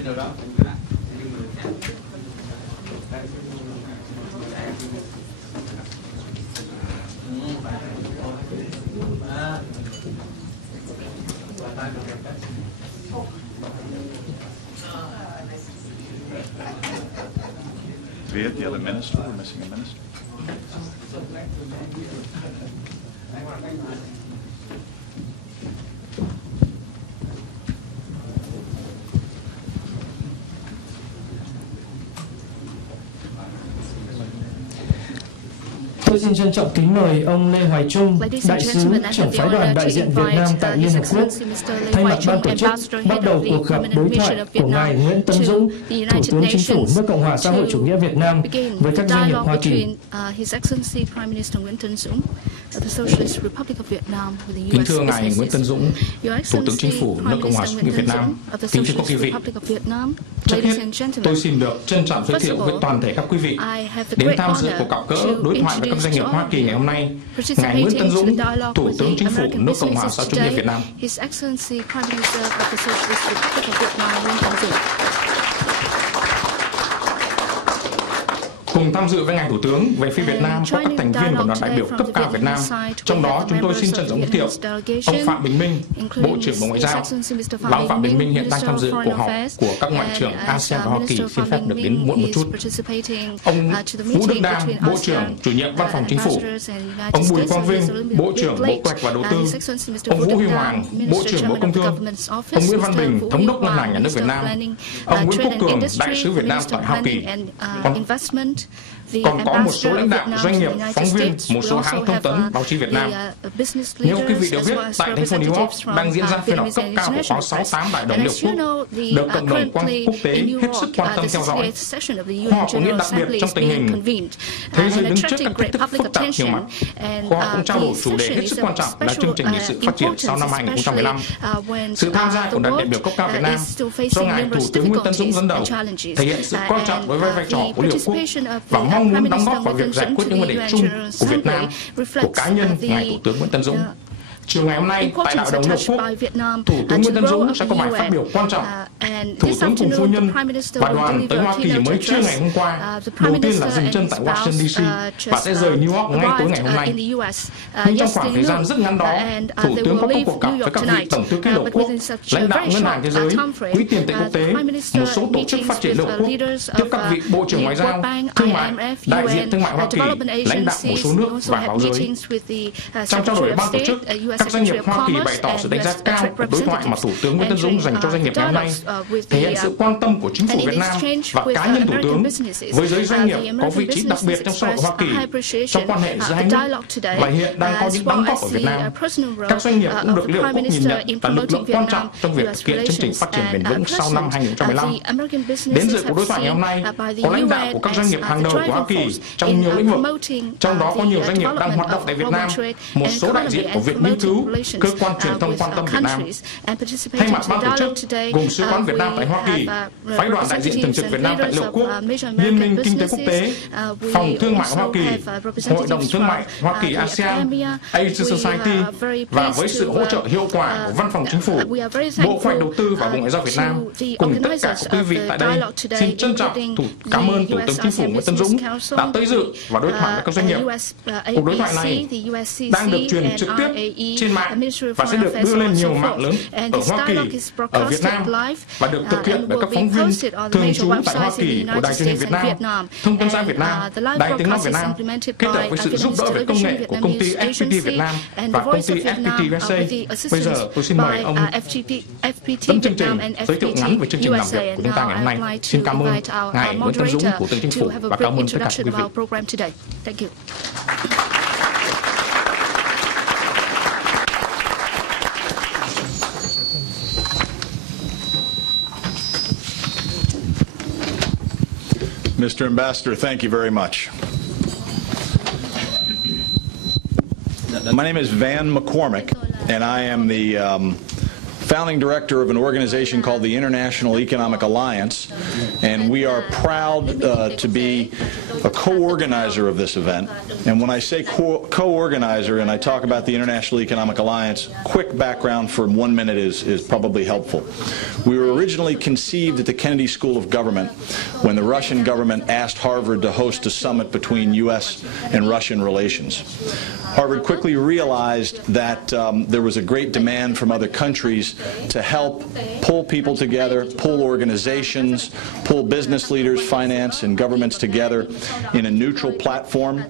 Do we have the other minister? We're missing a minister. Tôi xin trân trọng kính mời ông Lê Hoài Trung, đại sứ trưởng phái đoàn đại diện Việt Nam tại Liên Hợp Quốc, thay mặt ban tổ chức bắt đầu cuộc gặp đối thoại của ngài Nguyễn Tấn Dũng, Thủ tướng Chính phủ nước Cộng hòa xã hội chủ nghĩa Việt Nam với các doanh nghiệp Hoa Kỳ. Kính thưa ngài Nguyễn Tấn Dũng, Thủ tướng Chính phủ nước Cộng hòa xã hội chủ nghĩa Việt Nam, kính thưa các quý vị. Trước hết, tôi xin được trân trọng giới thiệu với toàn thể các quý vị đến tham dự cuộc gặp gỡ đối thoại với các doanh nghiệp Hoa Kỳ ngày hôm nay, ngài Nguyễn Tấn Dũng, Thủ tướng Chính phủ nước Cộng hòa xã hội chủ nghĩa Việt Nam. Cùng tham dự với ngài Thủ tướng về phía Việt Nam có các thành viên của đoàn đại biểu cấp cao Việt Nam. Trong đó chúng tôi xin trân trọng giới thiệu ông Phạm Bình Minh, Bộ trưởng Bộ Ngoại giao. Và ông Phạm Bình Minh hiện đang tham dự cuộc họp của các ngoại trưởng ASEAN và Hoa Kỳ, xin phép được đến muộn một chút. Ông Vũ Đức Đam, Bộ trưởng Chủ nhiệm Văn phòng Chính phủ. Ông Bùi Quang Vinh, Bộ trưởng Bộ Kế hoạch và Đầu tư. Ông Vũ Huy Hoàng, Bộ trưởng Bộ Công Thương. Ông Nguyễn Văn Bình, Thống đốc Ngân hàng Nhà nước Việt Nam. Ông Nguyễn Quốc Cường, Đại sứ Việt Nam tại Hoa Kỳ. Còn có một số lãnh đạo doanh nghiệp, phóng viên, một số hãng thông tấn, báo chí Việt Nam. Như quý vị đều biết, tại thành phố New York đang diễn ra phiên họp cấp cao của khóa 68 Đại đồng Liên Hợp Quốc, được cộng đồng quốc tế hết sức quan tâm theo dõi. Khoa học có nghĩa đặc biệt trong tình hình thế giới đứng trước các thách thức phức tạp nhiều mặt. Khoa học cũng trao đổi chủ đề hết sức quan trọng là chương trình nghị sự phát triển sau năm 2015. Sự tham gia của đoàn đại biểu cấp cao Việt Nam do ngài Thủ tướng Nguyễn Tấn Dũng dẫn đầu thể hiện sự quan trọng đối với vai trò của Liên Hợp Quốc và mong muốn đóng góp vào việc giải quyết những vấn đề chung của Việt Nam, của cá nhân ngài Thủ tướng Nguyễn Tấn Dũng. Chiều ngày hôm nay, tại Đại đồng Liên Hợp Quốc, Thủ tướng Nguyễn Tấn Dũng sẽ có bài phát biểu quan trọng. Thủ tướng cùng phu nhân và đoàn tới Hoa Kỳ mới trưa ngày hôm qua. Đầu tiên là dừng chân tại Washington DC và sẽ rời New York ngay tối ngày hôm nay. Nhưng trong khoảng thời gian rất ngắn đó, Thủ tướng có cuộc gặp với các vị Tổng thư ký Liên Hợp Quốc, lãnh đạo Ngân hàng Thế giới, Quỹ tiền tệ quốc tế, một số tổ chức phát triển Liên Hợp Quốc, tiếp các vị Bộ trưởng Ngoại giao, Thương mại, đại diện thương mại Hoa Kỳ, lãnh đạo một số nước và báo giới. Trong trao đổi với ban tổ chức, các doanh nghiệp Hoa Kỳ bày tỏ sự đánh giá cao của đối thoại mà Thủ tướng Nguyễn Tấn Dũng dành cho doanh nghiệp ngày hôm nay, thể hiện sự quan tâm của chính phủ Việt Nam và cá nhân Thủ tướng với giới doanh nghiệp có vị trí đặc biệt trong xã hội Hoa Kỳ trong quan hệ giữa hai nước và hiện đang có những đóng góp ở Việt Nam. Các doanh nghiệp cũng được Liên Hợp Quốc nhìn nhận là lực lượng quan trọng trong việc thực hiện chương trình phát triển bền vững sau năm 2015. Đến dự cuộc đối thoại ngày hôm nay có lãnh đạo của các doanh nghiệp hàng đầu của Hoa Kỳ trong nhiều lĩnh vực, trong đó có nhiều doanh nghiệp đang hoạt động tại Việt Nam, một số đại diện của Viện Nghiên cứu, cơ quan truyền thông quan tâm Việt Nam. Thay mặt ban tổ chức gồm Sứ quán Việt Nam tại Hoa Kỳ, Phái đoàn đại diện thường trực Việt Nam tại Liên Hợp Quốc, Liên minh Kinh tế Quốc tế, Phòng Thương mại Hoa Kỳ, Hội đồng Thương mại Hoa Kỳ ASEAN, Asian Society và với sự hỗ trợ hiệu quả của Văn phòng Chính phủ, Bộ Kế hoạch Đầu tư và Bộ Ngoại giao Việt Nam, cùng tất cả các quý vị tại đây, xin trân trọng cảm ơn Thủ tướng Chính phủ Nguyễn Tấn Dũng đã tới dự và đối thoại với các doanh nghiệp. Cuộc đối thoại này đang được truyền trực tiếp trên mạng và sẽ được đưa lên nhiều mạng lớn ở Hoa Kỳ, ở Việt Nam và được thực hiện bởi các phóng viên thường trú tại Hoa Kỳ của Đài truyền hình Việt Nam, Thông tấn xã Việt Nam, Đài Tiếng nói Việt Nam, kết hợp với sự giúp đỡ về công nghệ của công ty FPT Việt Nam và công ty FPT USA. Bây giờ tôi xin mời ông dẫn chương trình giới thiệu ngắn về chương trình làm việc của chúng ta ngày hôm nay. Xin cảm ơn ngài Nguyễn Tấn Dũng, Thủ tướng Chính phủ và cảm ơn tất cả quý vị. Mr. Ambassador, thank you very much. My name is Van McCormick, and I am the founding director of an organization called the International Economic Alliance. and we are proud to be a co-organizer of this event. And when I say co-organizer and I talk about the International Economic Alliance, quick background for 1 minute is probably helpful. We were originally conceived at the Kennedy School of Government when the Russian government asked Harvard to host a summit between U.S. and Russian relations. Harvard quickly realized that there was a great demand from other countries to help pull people together, pull organizations, pull business leaders, finance, and governments together in a neutral platform,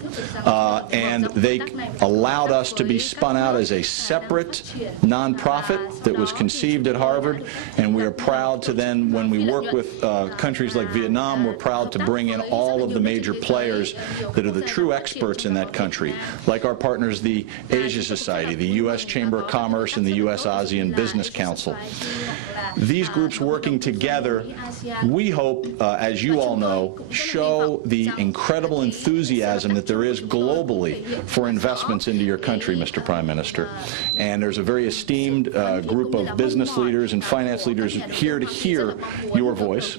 and they allowed us to be spun out as a separate nonprofit that was conceived at Harvard, and we are proud to then, when we work with countries like Vietnam, we're proud to bring in all of the major players that are the true experts in that country, like our partners, the Asia Society, the U.S. Chamber of Commerce, and the U.S. ASEAN Business Council. These groups working together, we hope, as you all know, show the incredible enthusiasm that there is globally for investments into your country, Mr. Prime Minister. And there's a very esteemed group of business leaders and finance leaders here to hear your voice.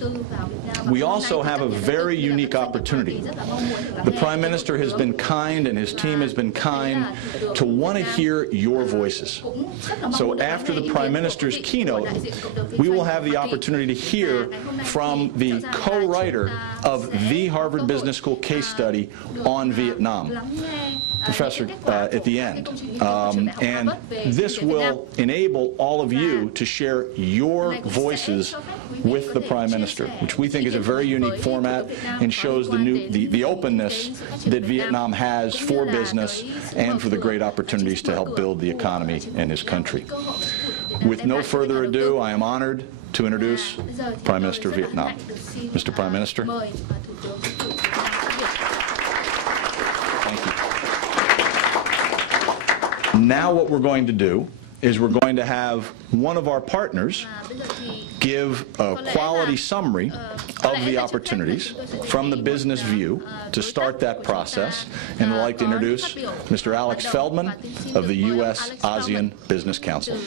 We also have a very unique opportunity. The Prime Minister has been kind, and his team has been kind, to want to hear your voices. So after the Prime Minister's keynote, we will have the opportunity to hear from the co-writer of the Harvard Business School case study on Vietnam, Professor, at the end. And this will enable all of you to share your voices with the Prime Minister, which we think is a very unique format and shows the openness that Vietnam has for business and for the great opportunities to help build the economy in his country. With no further ado, I am honored to introduce Prime Minister of Vietnam. Mr. Prime Minister. Thank you. Now what we're going to do is we're going to have one of our partners give a quality summary of the opportunities from the business view to start that process. And I'd like to introduce Mr. Alex Feldman of the U.S. ASEAN Business Council.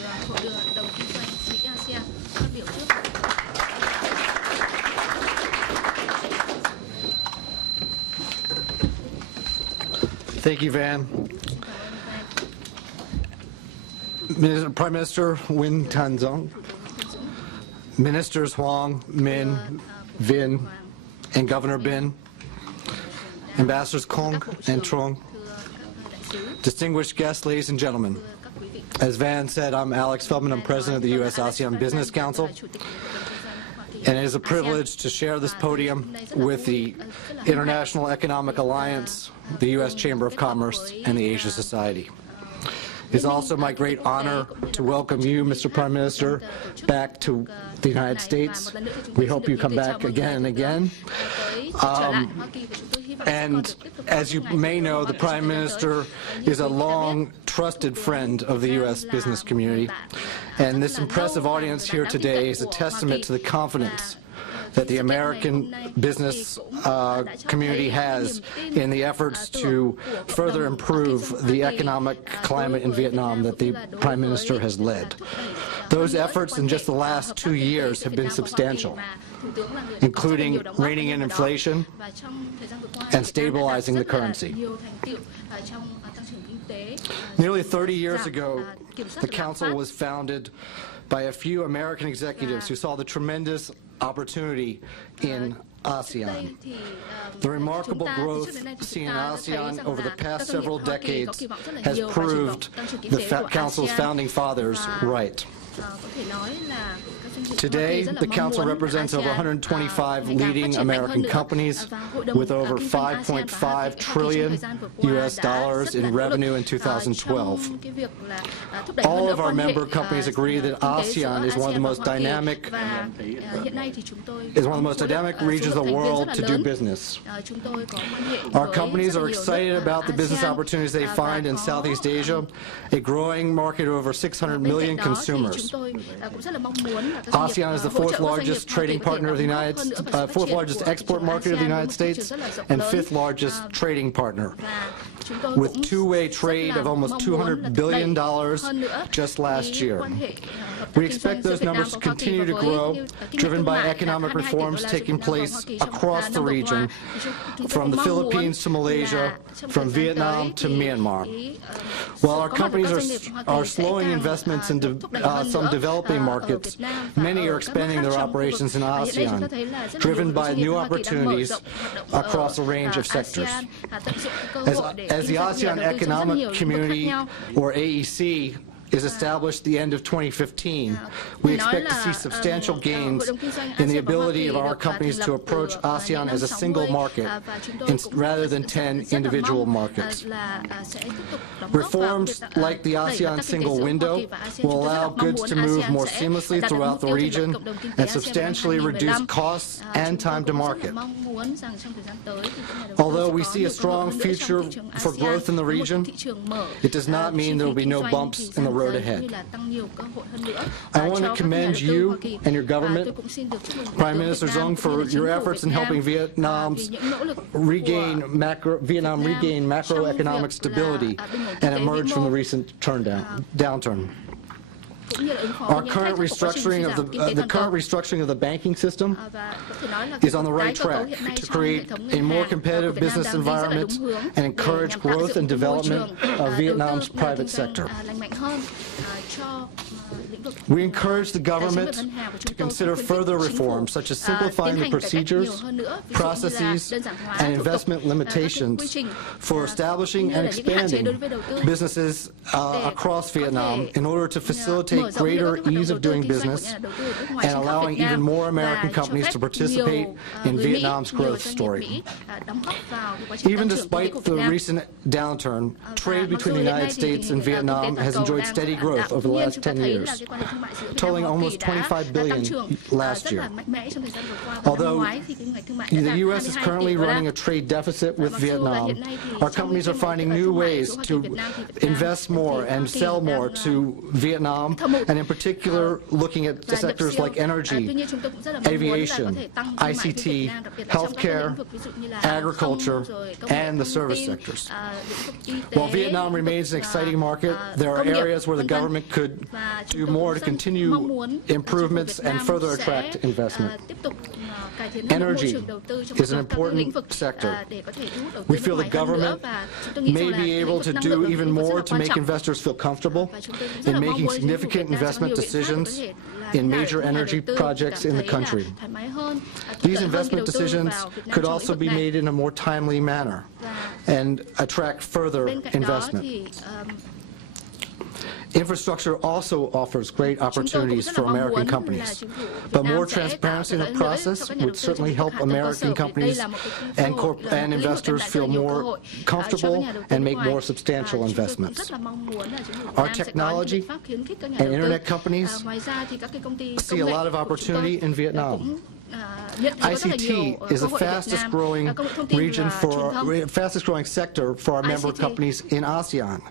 Thank you, Van. Prime Minister Nguyễn Tấn Dũng, Ministers Huang, Min, Vin, and Governor Bin, Ambassadors Kong and Trung, distinguished guests, ladies and gentlemen. As Van said, I'm Alex Feldman. I'm president of the U.S. ASEAN Business Council. And it is a privilege to share this podium with the International Economic Alliance, the U.S. Chamber of Commerce, and the Asia Society. It's also my great honor to welcome you, Mr. Prime Minister, back to the United States. We hope you come back again and again. And as you may know, the Prime Minister is a long trusted friend of the U.S. business community. And this impressive audience here today is a testament to the confidence that the American business community has in the efforts to further improve the economic climate in Vietnam that the Prime Minister has led. Those efforts in just the last 2 years have been substantial, including reining in inflation and stabilizing the currency. Nearly 30 years ago, the Council was founded by a few American executives who saw the tremendous opportunity in ASEAN. The remarkable growth seen in ASEAN over the past several decades has proved the Council's founding fathers right. Today, the Council represents over 125 leading American companies with over $5.5 trillion US in revenue in 2012. All of our member companies agree that ASEAN is one of the most dynamic regions of the world to do business. Our companies are excited about the business opportunities they find in Southeast Asia, a growing market of over 600 million consumers. ASEAN is the fourth largest trading partner of the fourth largest export market of the United States, and fifth largest trading partner. with two-way trade of almost $200 billion just last year. We expect those numbers to continue to grow, driven by economic reforms taking place across the region, from the Philippines to Malaysia, from Vietnam to Myanmar. While our companies are slowing investments into some developing markets, many are expanding their operations in ASEAN, driven by new opportunities across a range of sectors. As the ASEAN Economic Community, or AEC, is established at the end of 2015, we expect to see substantial gains in the ability of our companies to approach ASEAN as a single market rather than 10 individual markets. Reforms like the ASEAN single window will allow goods to move more seamlessly throughout the region and substantially reduce costs and time to market. Although we see a strong future for growth in the region, it does not mean there will be no bumps in the road ahead. I want to commend you and your government, Prime Minister Dũng, for your efforts in helping Vietnam regain macroeconomic stability and emerge from the recent downturn. Our current restructuring of the banking system is on the right track to create a more competitive business environment and encourage growth and development of Vietnam's private sector. We encourage the government to consider further reforms, such as simplifying the procedures, processes, and investment limitations for establishing and expanding businesses across Vietnam in order to facilitate greater ease of doing business and allowing even more American companies to participate in Vietnam's growth story. Even despite the recent downturn, trade between the United States and Vietnam has enjoyed steady growth over the last 10 years, totaling almost $25 billion last year. Although the U.S. is currently running a trade deficit with Vietnam, our companies are finding new ways to invest more and sell more to Vietnam, and in particular looking at sectors like energy, aviation, ICT, healthcare, agriculture, and the service sectors. While Vietnam remains an exciting market, there are areas where the government could do more to continue improvements and further attract investment. Energy is an important sector. We feel the government may be able to do even more to make investors feel comfortable in making significant investment decisions in major energy projects in the country. These investment decisions could also be made in a more timely manner and attract further investment. Infrastructure also offers great opportunities for American companies, but more transparency in the process would certainly help American companies and investors feel more comfortable and make more substantial investments. Our technology and internet companies see a lot of opportunity in Vietnam. ICT is the fastest growing sector for our member companies in ASEAN,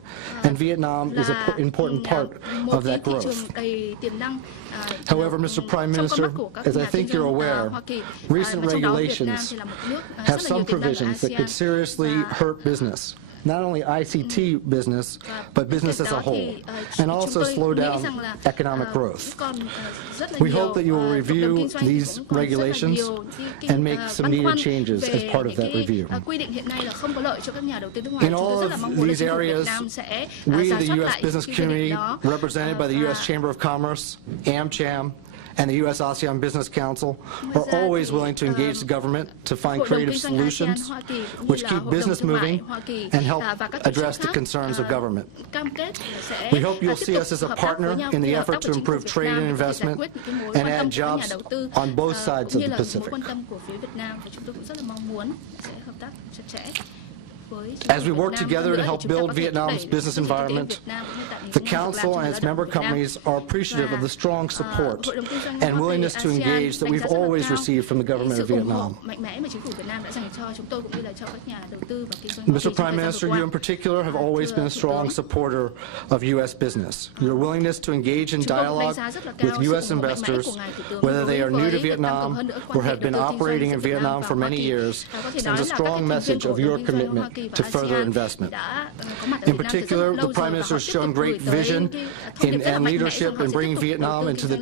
and Vietnam is an important part of that growth. However, Mr. Prime Minister, as I think you're aware, recent regulations have some provisions that could seriously hurt business. Not only ICT business, but business as a whole, and also slow down economic growth. We hope that you will review these regulations and make some needed changes as part of that review. In all of these areas, we, the U.S. business community, represented by the U.S. Chamber of Commerce, AmCham, and the U.S. ASEAN Business Council, are always willing to engage the government to find creative solutions which keep business moving and help address the concerns of government. We hope you'll see us as a partner in the effort to improve trade and investment and add jobs on both sides of the Pacific. As we work together to help build Vietnam's business environment, the Council and its member companies are appreciative of the strong support and willingness to engage that we've always received from the government of Vietnam. Mr. Prime Minister, you in particular have always been a strong supporter of U.S. business. Your willingness to engage in dialogue with U.S. investors, whether they are new to Vietnam or have been operating in Vietnam for many years, sends a strong message of your commitment to further investment. In particular, the Prime Minister has shown great vision and leadership in bringing Vietnam into the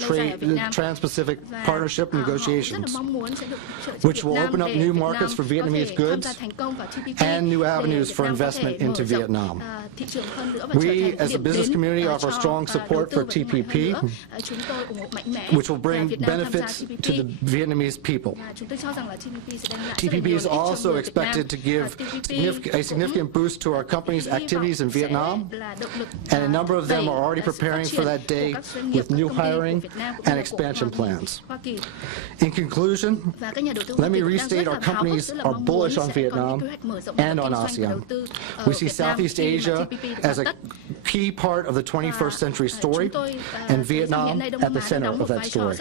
Trans-Pacific Partnership negotiations, which will open up new markets for Vietnamese goods and new avenues for investment into Vietnam. We, as a business community, offer strong support for TPP, which will bring benefits to the Vietnamese people. TPP is also expected to give a significant boost to our companies' activities in Vietnam, and a number of them are already preparing for that day with new hiring and expansion plans. In conclusion, let me restate our companies are bullish on Vietnam and on ASEAN. We see Southeast Asia as a key part of the 21st century story, and Vietnam at the center of that story.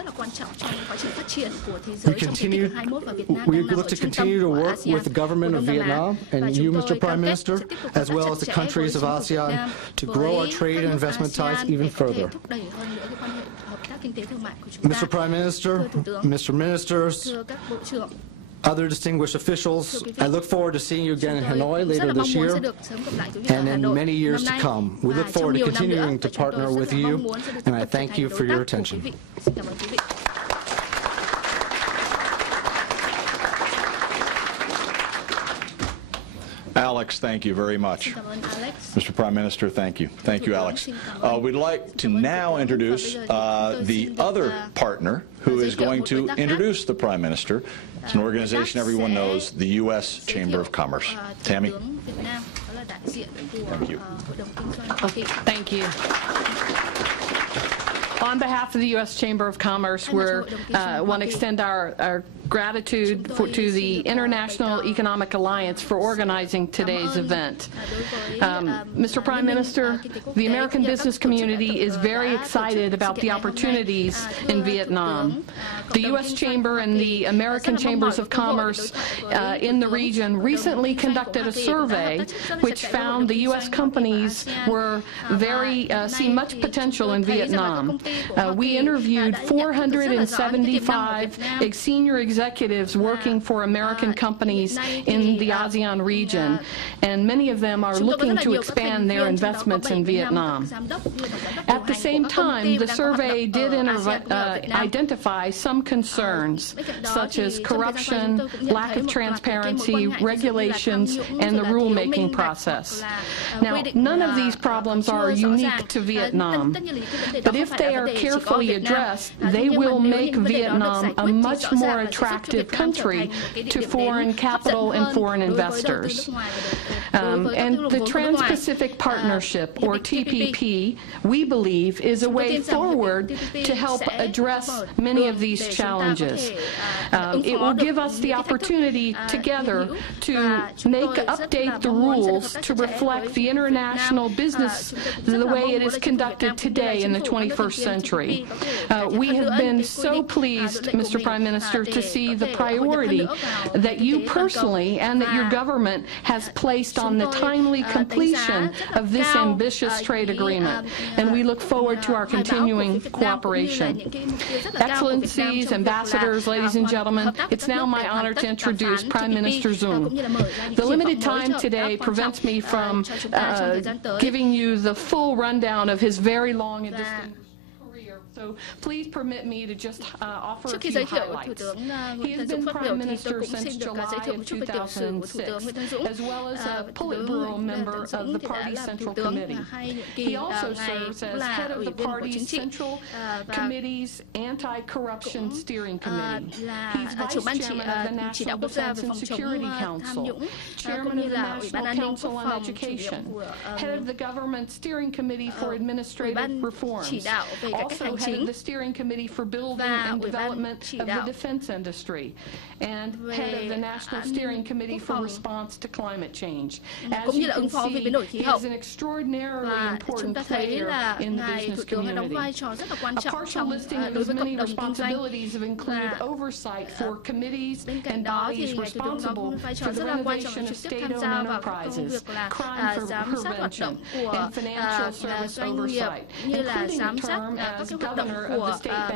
We look to continue to work with the government of Vietnam and you, Mr. Prime Minister, as well as the countries of ASEAN, to grow our trade and investment ties even further. Mr. Prime Minister, Mr. Ministers, other distinguished officials, I look forward to seeing you again in Hanoi later this year and in many years to come. We look forward to continuing to partner with you, and I thank you for your attention. Alex, thank you very much. Mr. Prime Minister, thank you. Thank you, Alex. We'd like to now introduce the other partner who is going to introduce the Prime Minister. It's an organization everyone knows, the U.S. Chamber of Commerce. Tammy? Thank you. Okay, thank you. On behalf of the U.S. Chamber of Commerce, we want to extend our gratitude to the International Economic Alliance for organizing today's event. Mr. Prime Minister, the American business community is very excited about the opportunities in Vietnam. The U.S. Chamber and the American Chambers of Commerce in the region recently conducted a survey which found the U.S. companies see much potential in Vietnam. We interviewed 475 senior executives working for American companies in the ASEAN region, and many of them are looking to expand their investments in Vietnam. At the same time, the survey did identify some concerns, such as corruption, lack of transparency, regulations, and the rulemaking process. Now, none of these problems are unique to Vietnam, but if they are carefully addressed, they will make Vietnam a much more attractive country to foreign capital and foreign investors. And the Trans-Pacific Partnership, or TPP, we believe is a way forward to help address many of these challenges. It will give us the opportunity together to update the rules to reflect the international business the way it is conducted today in the 21st century. We have been so pleased, Mr. Prime Minister, to see the priority that you personally and that your government has placed on the timely completion of this ambitious trade agreement, and we look forward to our continuing cooperation. Excellencies, ambassadors, ladies and gentlemen, it's now my honor to introduce Prime Minister Dũng. The limited time today prevents me from giving you the full rundown of his very long and distinguished career, so please permit me to just offer a few highlights. He has been Prime Minister since July of 2006, as well as a Politburo member of the party's Central Committee. He also serves as head of the party's Central Committee's Anti-Corruption Steering Committee. He's Vice Chairman of the National Defense and Security Council, Chairman of the National Council on Education, head of the Government Steering Committee for Administrative Reforms, also head of the Steering Committee for Building and Development of the Defense Industry, and head of the National Steering Committee for Response to Climate Change. As you can see, he is an extraordinarily important player in the business community. A partial listing of his many responsibilities have included oversight for committees and bodies responsible for the renovation of state-owned enterprises, crime prevention, and financial service oversight, including a term as cái hoạt động của các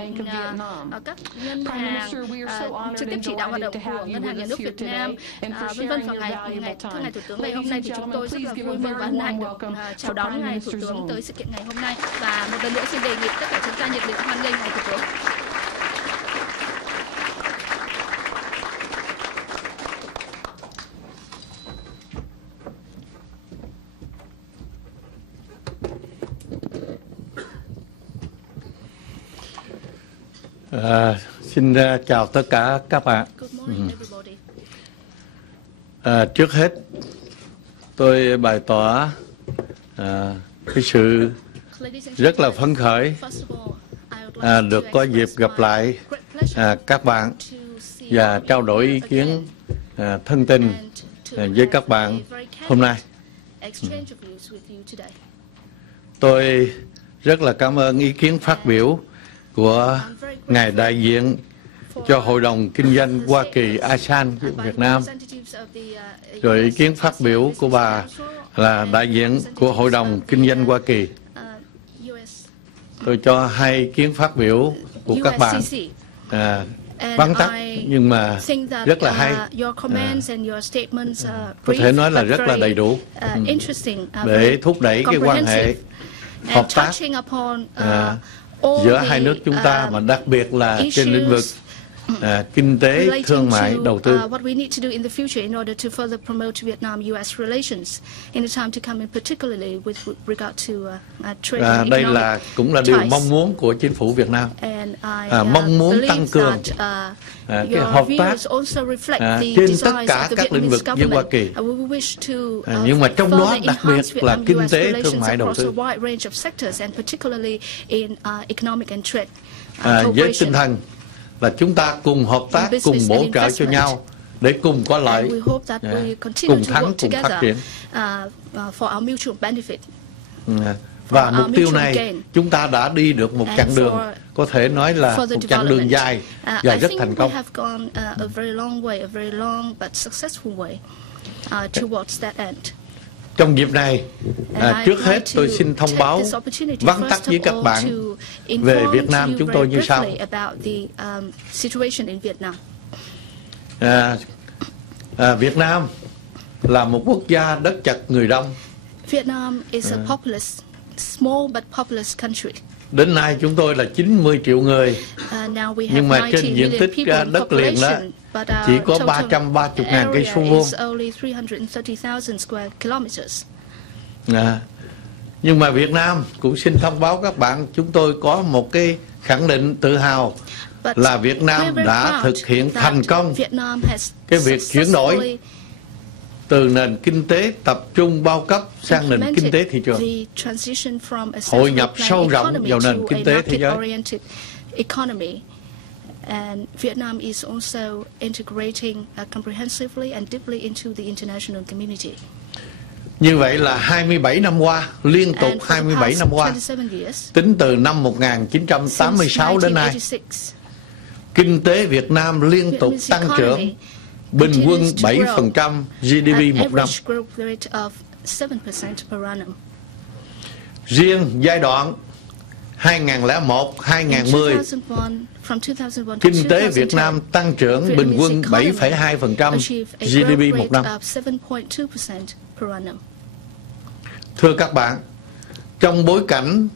ngân hàng, trực tiếp chỉ đạo hoạt động của Ngân hàng Nhà nước Việt Nam, vân vân. Và thưa ngài Thủ tướng, ngày hôm nay thì chúng tôi rất là vui mừng và hân hạnh được chào đón ngài Thủ tướng tới sự kiện ngày hôm nay. Và một lần nữa xin đề nghị tất cả chúng ta nhiệt liệt hoan nghênh ngài Thủ tướng. Xin chào tất cả các bạn. Trước hết, tôi bày tỏ cái sự rất là phấn khởi được có dịp gặp lại các bạn và trao đổi ý kiến thân tình với các bạn hôm nay. Tôi rất là cảm ơn ý kiến phát biểu của ngài đại diện cho Hội đồng Kinh doanh Hoa Kỳ ASEAN Việt Nam, rồi ý kiến phát biểu của bà là đại diện của Hội đồng Kinh doanh Hoa Kỳ. Tôi cho hai ý kiến phát biểu của các bạn vắn tắt nhưng mà rất là hay, có thể nói là rất là đầy đủ để thúc đẩy cái quan hệ hợp tác giữa hai nước chúng ta, mà đặc biệt là trên lĩnh vực kinh tế, thương mại, đầu tư. Đây là cũng là điều mong muốn của chính phủ Việt Nam, mong muốn tăng cường cái hợp tác trên tất cả các lĩnh vực với Hoa Kỳ, nhưng mà trong đó đặc biệt là kinh tế, thương mại, đầu tư, với tinh thần là chúng ta cùng hợp tác, cùng bổ trợ cho nhau để cùng có lợi, cùng thắng, cùng phát triển. Và mục tiêu này chúng ta đã đi được một chặng đường, có thể nói là một chặng đường dài và rất thành công. Trong dịp này, trước hết tôi xin thông báo vắn tắt với các bạn về Việt Nam chúng tôi như sau. Việt Nam là một quốc gia đất chật người đông. Đến nay chúng tôi là 90 triệu người, nhưng mà trên diện tích đất liền đó chỉ có 330.000 cây số vuông. Nhưng mà Việt Nam cũng xin thông báo các bạn, chúng tôi có một cái khẳng định tự hào là Việt Nam đã thực hiện thành công cái việc chuyển đổi từ nền kinh tế tập trung bao cấp sang nền kinh tế thị trường, hội nhập sâu rộng vào nền kinh tế thế giới. And Vietnam is also integrating comprehensively and deeply into the international community. Như vậy là 27 năm qua, liên tục 27 năm qua, tính từ năm 1986 đến nay, kinh tế Việt Nam liên tục tăng trưởng bình quân 7% GDP một năm. Riêng giai đoạn 2001-2010, kinh tế Việt Nam tăng trưởng bình quân 7,2% GDP một năm. Thưa các bạn, trong bối cảnh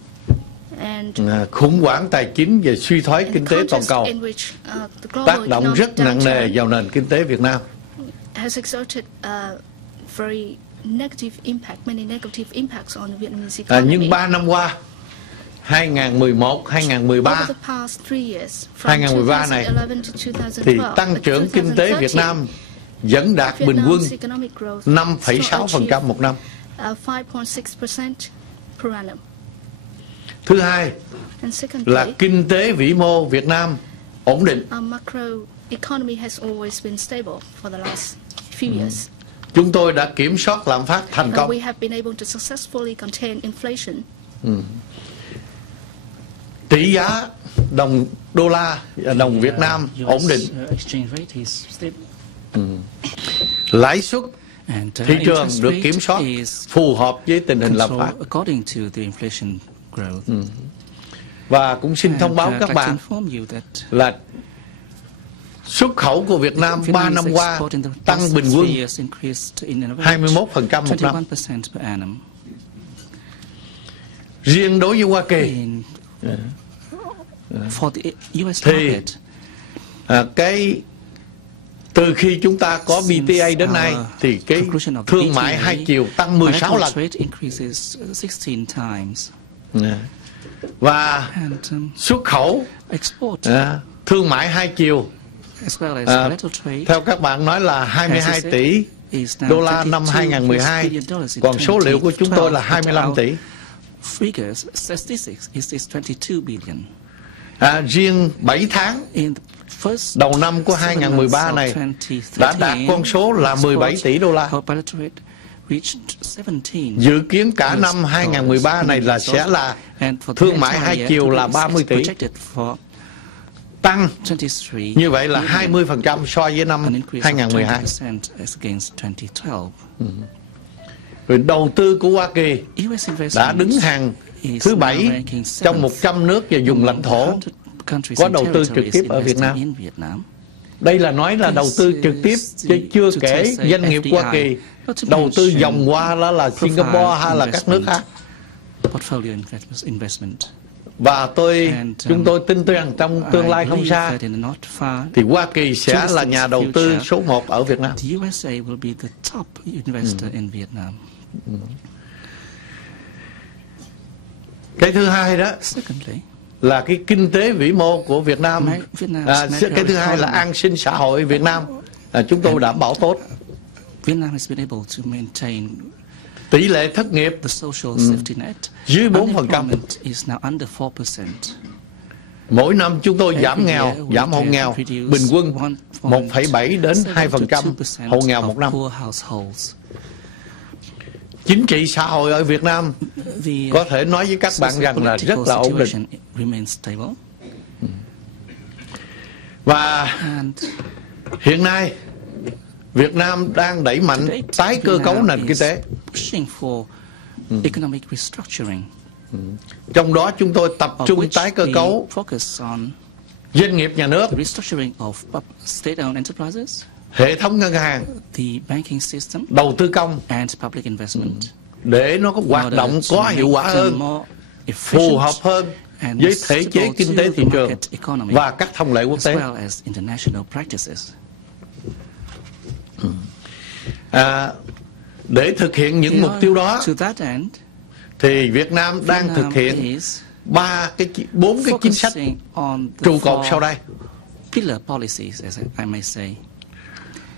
khủng hoảng tài chính và suy thoái kinh tế toàn cầu tác động rất nặng nề vào nền kinh tế Việt Nam, nhưng 3 năm qua, 2011, 2013, 2013 này thì tăng trưởng kinh tế Việt Nam vẫn đạt bình quân 5,6% một năm. Thứ hai là kinh tế vĩ mô Việt Nam ổn định. Chúng tôi đã kiểm soát lạm phát thành công. Tỷ giá đồng đô la và đồng Việt Nam ổn định. Lãi suất thị trường được kiểm soát phù hợp với tình hình lạm phát. Và cũng xin thông báo các bạn là xuất khẩu của Việt Nam 3 năm qua tăng bình quân 21% một năm. Riêng đối với Hoa Kỳ thì từ khi chúng ta có BTA đến nay thì cái thương mại hai chiều tăng 16 lần. Và xuất khẩu thương mại hai chiều theo các bạn nói là 22 tỷ đô la năm 2012, còn số liệu của chúng tôi là 25 tỷ. Riêng 7 tháng đầu năm của 2013 này đã đạt con số là 17 tỷ đô la. Dự kiến cả năm 2013 này là sẽ là thương mại hai chiều là 30 tỷ. Tăng như vậy là 20% so với năm 2012. Rồi đầu tư của Hoa Kỳ đã đứng hàng thứ 7 trong 100 nước và vùng lãnh thổ có đầu tư trực tiếp ở Việt Nam. Đây là nói là đầu tư trực tiếp, chứ chưa kể doanh nghiệp Hoa Kỳ đầu tư vòng qua đó là Singapore hay là các nước khác. Và chúng tôi tin tưởng trong tương lai không xa thì Hoa Kỳ sẽ là nhà đầu tư số 1 ở Việt Nam. Cái thứ hai đó là cái kinh tế vĩ mô của Việt Nam. Cái thứ hai là an sinh xã hội Việt Nam chúng tôi đảm bảo tốt. Tỷ lệ thất nghiệp dưới 4%. Mỗi năm chúng tôi giảm hộ nghèo bình quân 1,7 đến 2% hộ nghèo một năm. Chính trị xã hội ở Việt Nam có thể nói với các bạn rằng là rất là ổn định. Và hiện nay Việt Nam đang đẩy mạnh tái cơ cấu nền kinh tế. Trong đó chúng tôi tập trung tái cơ cấu doanh nghiệp nhà nước, hệ thống ngân hàng, đầu tư công để nó có hoạt động có hiệu quả hơn, phù hợp hơn với thể chế kinh tế thị trường và các thông lệ quốc tế. Để thực hiện những mục tiêu đó thì Việt Nam đang thực hiện 4 cái chính sách trụ cột sau đây.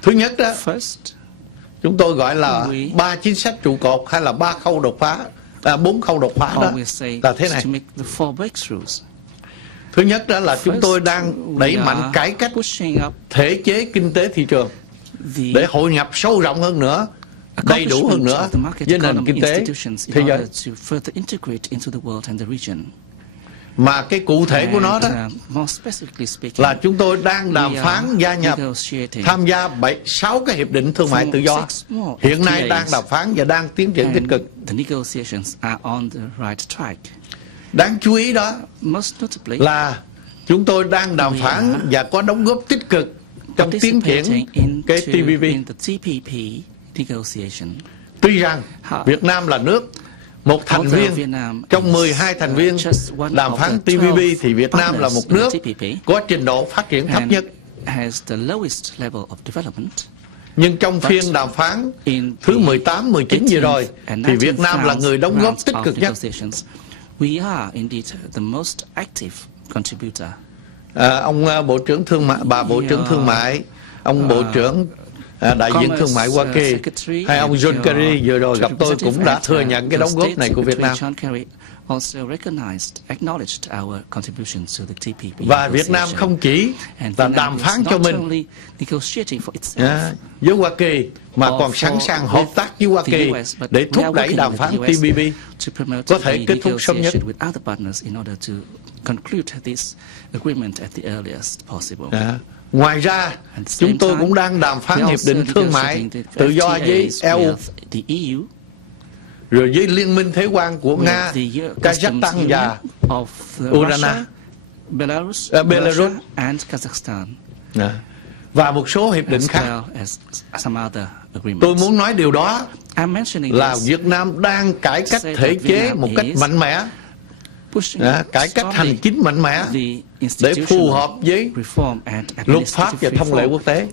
Thứ nhất đó, chúng tôi gọi là 3 chính sách trụ cột hay là 3 khâu đột phá, 4 khâu đột phá đó là thế này. Thứ nhất đó là chúng tôi đang đẩy mạnh cải cách thể chế kinh tế thị trường để hội nhập sâu rộng hơn nữa, đầy đủ hơn nữa với nền kinh tế thế giới. Mà cái cụ thể của nó đó là chúng tôi đang đàm phán gia nhập tham gia 6 cái hiệp định thương mại tự do. Hiện nay đang đàm phán và đang tiến triển tích cực. Đáng chú ý đó là chúng tôi đang đàm phán và có đóng góp tích cực trong tiến triển cái TPP. Tuy rằng Việt Nam là một thành viên trong 12 thành viên đàm phán TPP thì Việt Nam là một nước có trình độ phát triển thấp nhất. Nhưng trong phiên đàm phán thứ 18, 19 vừa rồi thì Việt Nam là người đóng góp tích cực nhất. Ông Bộ trưởng Thương mại, bà Bộ trưởng Thương mại, ông Bộ trưởng đại diện thương mại Hoa Kỳ hay ông John Kerry vừa rồi gặp tôi cũng đã thừa nhận cái đóng góp này của Việt Nam. Và Việt Nam không chỉ là đàm phán cho mình với Hoa Kỳ mà còn sẵn sàng hợp tác với Hoa Kỳ để thúc đẩy đàm phán TPP có thể kết thúc sớm nhất. Ngoài ra, chúng tôi cũng đang đàm phán hiệp định thương mại tự do với EU rồi với liên minh thế quan của Nga, Kazakhstan và Ukraine, Belarus and Kazakhstan, và một số hiệp định khác. Tôi muốn nói điều đó là Việt Nam đang cải cách thể chế một cách mạnh mẽ, cải cách hành chính mạnh mẽ để phù hợp với luật pháp và thông lệ quốc tế.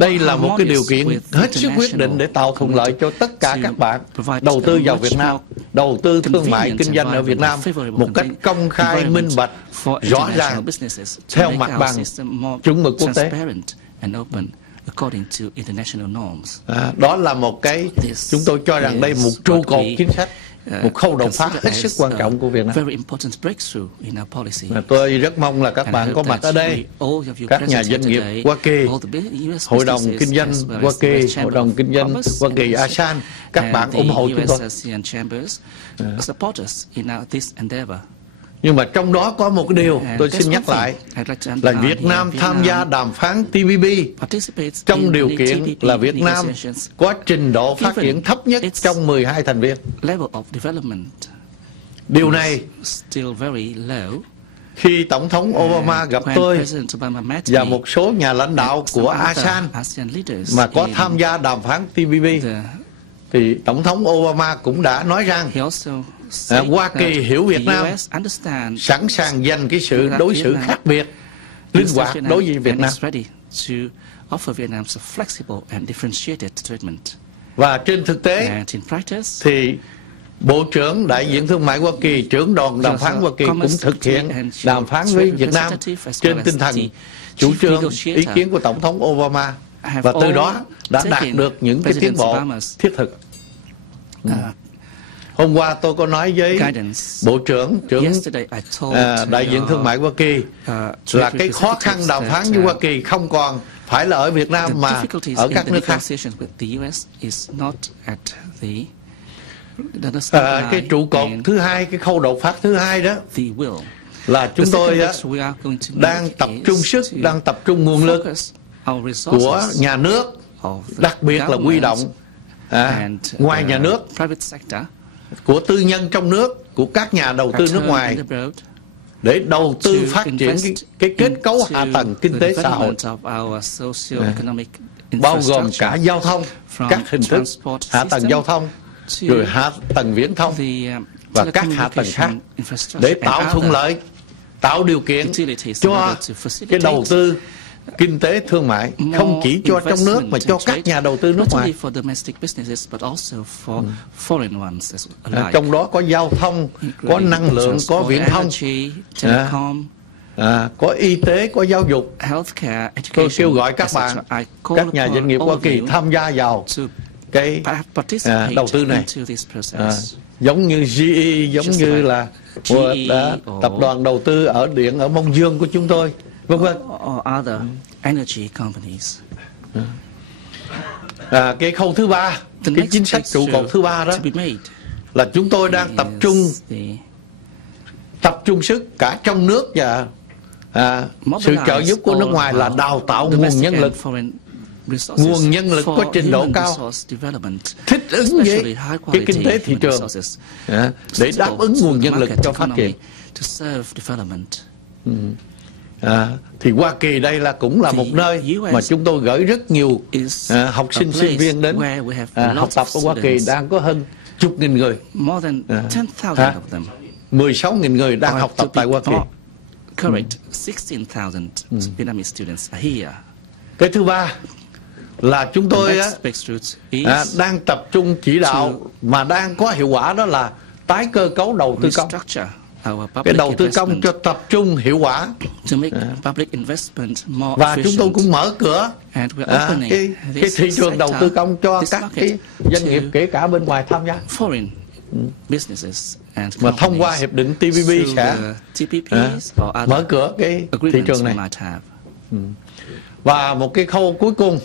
Đây là một cái điều kiện hết sức quyết định để tạo thuận lợi cho tất cả các bạn đầu tư vào Việt Nam, đầu tư thương mại kinh doanh ở Việt Nam một cách công khai, minh bạch, rõ ràng theo mặt bằng chuẩn mực quốc tế. Đó là một cái chúng tôi cho rằng đây một trụ cột chính sách, một khâu đột phá hết sức quan trọng của Việt Nam. Tôi rất mong là các bạn có mặt ở đây, các nhà doanh nghiệp Hoa Kỳ, Hội đồng Kinh doanh Hoa Kỳ, Hội đồng Kinh doanh Hoa Kỳ ASEAN, các bạn ủng hộ chúng tôi. Nhưng mà trong đó có một cái điều tôi xin nhắc lại là Việt Nam tham gia đàm phán TPP trong điều kiện là Việt Nam có trình độ phát triển thấp nhất trong 12 thành viên. Điều này khi Tổng thống Obama gặp tôi và một số nhà lãnh đạo của ASEAN mà có tham gia đàm phán TPP, thì Tổng thống Obama cũng đã nói rằng Hoa Kỳ hiểu Việt Nam, sẵn sàng dành cái sự đối xử khác biệt, linh hoạt đối với Việt Nam. Và trên thực tế thì Bộ trưởng Đại diện Thương mại Hoa Kỳ, trưởng đoàn đàm phán Hoa Kỳ cũng thực hiện đàm phán với Việt Nam trên tinh thần chủ trương, ý kiến của Tổng thống Obama, và từ đó đã đạt được những cái tiến bộ thiết thực. Hôm qua tôi có nói với Bộ trưởng Đại diện Thương mại Hoa Kỳ là cái khó khăn đàm phán với Hoa Kỳ không còn phải là ở Việt Nam mà ở các nước khác. Cái trụ cột thứ hai, cái khâu đột phá thứ hai đó là chúng tôi đang tập trung sức, đang tập trung nguồn lực của nhà nước, đặc biệt là huy động ngoài nhà nước, của tư nhân trong nước, của các nhà đầu tư nước ngoài để đầu tư phát triển cái kết cấu hạ tầng kinh tế xã hội, bao gồm cả giao thông, các hình thức hạ tầng giao thông, rồi hạ tầng viễn thông và các hạ tầng khác, để tạo thuận lợi, tạo điều kiện cho cái đầu tư kinh tế thương mại, không chỉ cho trong nước mà cho các nhà đầu tư nước ngoài. Trong đó có giao thông, có năng lượng, có viễn thông, có y tế, có giáo dục. Tôi kêu gọi các bạn, các nhà doanh nghiệp Hoa Kỳ tham gia vào cái đầu tư này, giống như GE, giống như là tập đoàn đầu tư ở điện ở Mông Dương của chúng tôi, vân vân. Cái khâu thứ ba, cái chính sách trụ cột thứ ba đó là chúng tôi đang tập trung sức cả trong nước và sự trợ giúp của nước ngoài là đào tạo nguồn nhân lực có trình độ cao, thích ứng với cái kinh tế thị trường để đáp ứng nguồn nhân lực cho phát triển. Thì Hoa Kỳ đây cũng là một nơi mà chúng tôi gửi rất nhiều học sinh, sinh viên đến học tập ở Hoa Kỳ, đang có hơn chục nghìn người, 16.000 người đang học tập tại Hoa Kỳ. Cái thứ ba là chúng tôi đang tập trung chỉ đạo mà đang có hiệu quả, đó là tái cơ cấu đầu tư công. Cái đầu tư công cho tập trung hiệu quả, và chúng tôi cũng mở cửa cái thị trường đầu tư công cho các cái doanh nghiệp kể cả bên ngoài tham gia. Mà thông qua hiệp định TPP sẽ mở cửa cái thị trường này. Và một cái khâu cuối cùng,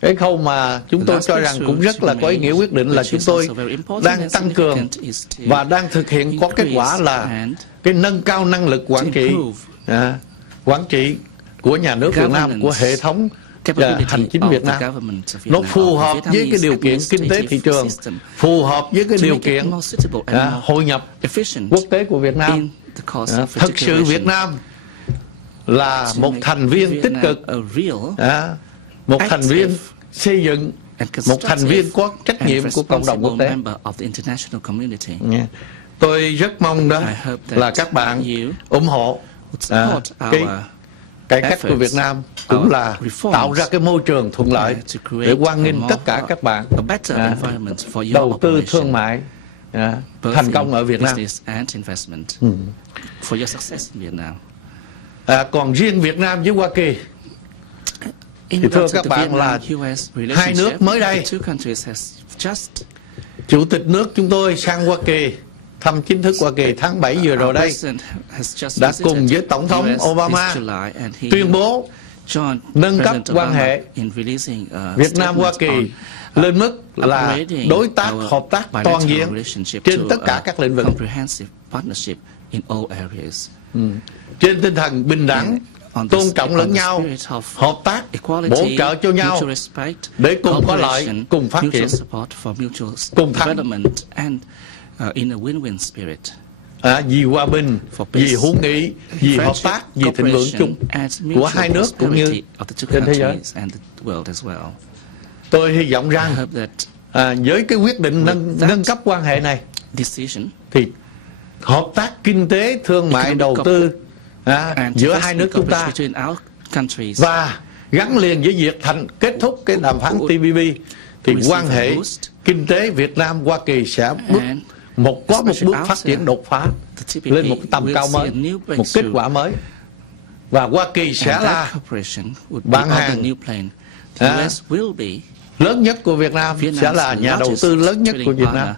cái khâu mà chúng tôi cho rằng cũng rất là có ý nghĩa quyết định, là chúng tôi đang tăng cường và đang thực hiện có kết quả là cái nâng cao năng lực quản trị của nhà nước Việt Nam, của hệ thống hành chính Việt Nam. Nó phù hợp với cái điều kiện kinh tế thị trường, phù hợp với cái điều kiện hội nhập quốc tế của Việt Nam. Thực sự Việt Nam là một thành viên tích cực, một thành viên xây dựng, một thành viên có trách nhiệm của cộng đồng quốc tế. Tôi rất mong đó là các bạn ủng hộ cái cải cách của Việt Nam, cũng là tạo ra cái môi trường thuận lợi để hoan nghênh tất cả các bạn đầu tư thương mại thành công ở Việt Nam. Còn riêng Việt Nam với Hoa Kỳ thì thưa các bạn là hai nước mới đây, Chủ tịch nước chúng tôi sang Hoa Kỳ thăm chính thức Hoa Kỳ tháng 7 vừa rồi đây, đã cùng với Tổng thống Obama tuyên bố nâng cấp quan hệ Việt Nam-Hoa Kỳ lên mức là đối tác hợp tác toàn diện trên tất cả các lĩnh vực, trên tinh thần bình đẳng, tôn trọng lẫn nhau, hợp tác, bổ trợ cho nhau để cùng có lợi, cùng phát triển, cùng thắng. Vì hòa bình, vì hữu nghị, vì hợp tác, vì thịnh vượng chung của hai nước cũng như trên thế giới. Tôi hy vọng rằng với cái quyết định nâng cấp quan hệ này thì hợp tác kinh tế, thương mại, đầu tư giữa hai nước chúng ta và gắn liền với việc kết thúc cái đàm phán TPP thì quan hệ kinh tế Việt Nam Hoa Kỳ sẽ có một bước phát triển đột phá lên một tầm cao mới, một kết quả mới, và Hoa Kỳ sẽ là bạn hàng lớn nhất của Việt Nam, sẽ là nhà đầu tư lớn nhất của Việt Nam.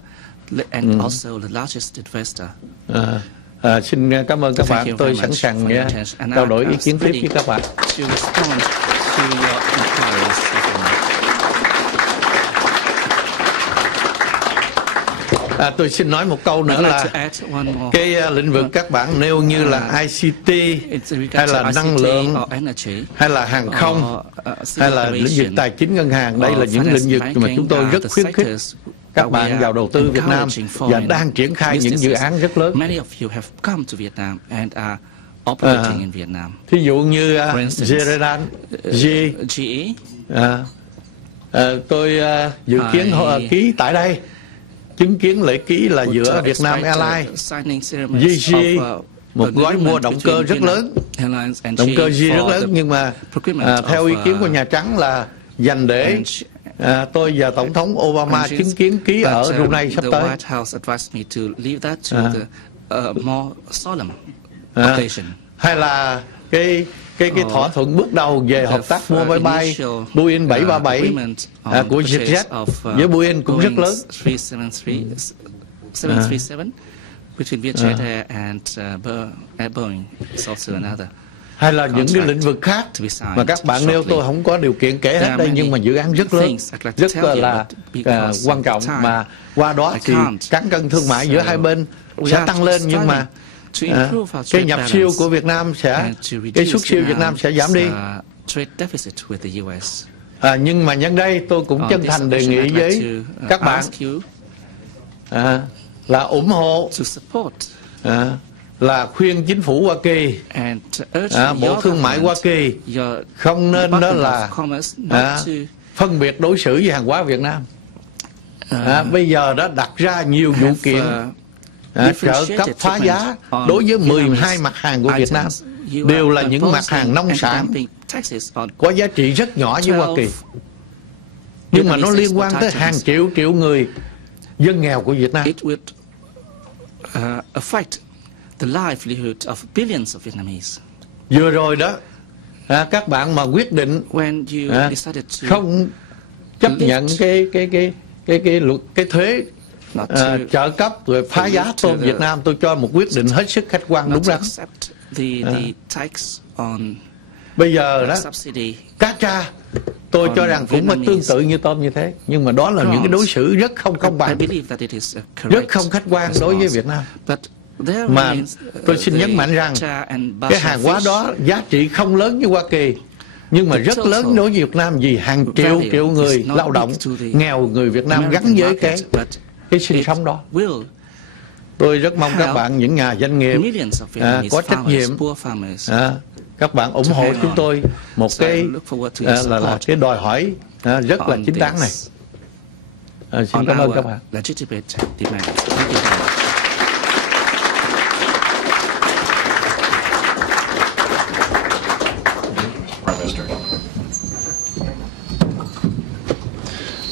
Xin cảm ơn các bạn. Tôi sẵn sàng trao đổi ý kiến tiếp với các bạn. Tôi xin nói một câu nữa là cái lĩnh vực các bạn nêu như là ICT hay là năng lượng hay là hàng không hay là lĩnh vực tài chính ngân hàng, đây là những lĩnh vực mà chúng tôi rất khuyến khích các bạn vào đầu tư Việt Nam và đang triển khai những dự án rất lớn. Thí dụ như GE, tôi dự kiến ký tại đây, chứng kiến lễ ký là giữa Việt Nam Airlines, GE, một gói mua động cơ rất lớn, động cơ GE rất lớn, nhưng mà theo ý kiến của Nhà Trắng là dành để tôi và Tổng thống Obama chứng kiến ký ở Brunei sắp tới. Hay là cái thỏa thuận bước đầu về hợp tác mua máy bay Boeing 737 của Vietjet với Boeing cũng rất lớn. Hay là những cái lĩnh vực khác mà các bạn nêu tôi không có điều kiện kể hết đây, nhưng mà dự án rất lớn, rất là quan trọng, mà qua đó thì cán cân thương mại giữa hai bên sẽ tăng lên, nhưng mà cái nhập siêu của Việt Nam cái xuất siêu Việt Nam sẽ giảm đi. Nhưng mà nhân đây tôi cũng chân thành đề nghị với các bạn là ủng hộ, là khuyên chính phủ Hoa Kỳ, Bộ Thương mại Hoa Kỳ không nên đó là phân biệt đối xử với hàng hóa Việt Nam. Bây giờ đã đặt ra nhiều vụ kiện trợ cấp phá giá đối với 12 mặt hàng của Việt Nam, đều là những mặt hàng nông sản có giá trị rất nhỏ với Hoa Kỳ, nhưng mà nó liên quan tới hàng triệu người dân nghèo của Việt Nam. Vừa rồi đó, các bạn mà quyết định không chấp nhận cái thuế trợ cấp rồi phá giá tôm Việt Nam, tôi cho một quyết định hết sức khách quan đúng đắn. Bây giờ đó, cá tra tôi cho rằng cũng tương tự như tôm như thế, nhưng mà đó là những cái đối xử rất không công bằng, rất không khách quan đối với Việt Nam. Mà tôi xin nhấn mạnh rằng cái hàng hóa đó giá trị không lớn như Hoa Kỳ, nhưng mà rất lớn đối với Việt Nam vì hàng triệu người lao động nghèo người Việt Nam gắn với cái sinh sống đó. Tôi rất mong các bạn, những nhà doanh nghiệp có trách nhiệm, các bạn ủng hộ chúng tôi một cái là cái đòi hỏi rất là chính đáng này. Xin cảm ơn các bạn.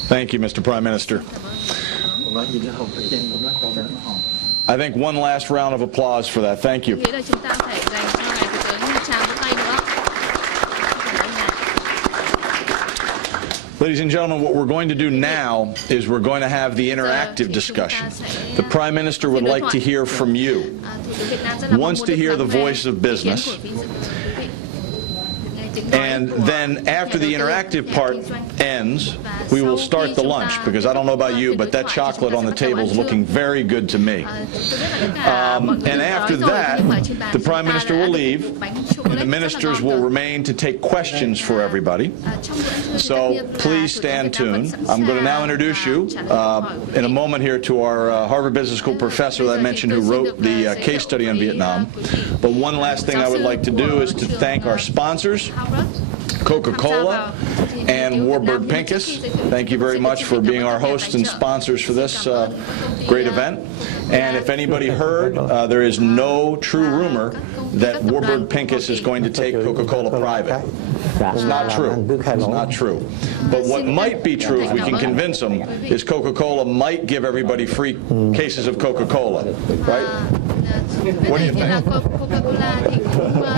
Thank you, Mr. Prime Minister. I think one last round of applause for that. Thank you. Ladies and gentlemen, what we're going to do now is we're going to have the interactive discussion. The Prime Minister would like to hear from you, wants to hear the voice of business. And then after the interactive part ends, we will start the lunch, because I don't know about you, but that chocolate on the table is looking very good to me. And after that, the Prime Minister will leave, and the ministers will remain to take questions for everybody. So please stand tuned. I'm going to now introduce you in a moment here to our Harvard Business School professor that I mentioned who wrote the case study on Vietnam. But one last thing I would like to do is to thank our sponsors, Coca-Cola and Warburg Pincus. Thank you very much for being our hosts and sponsors for this great event. And if anybody heard, there is no true rumor that Warburg Pincus is going to take Coca-Cola private. It's not true. It's not true. But what might be true, if we can convince them, is Coca-Cola might give everybody free cases of Coca-Cola, right? What do you think?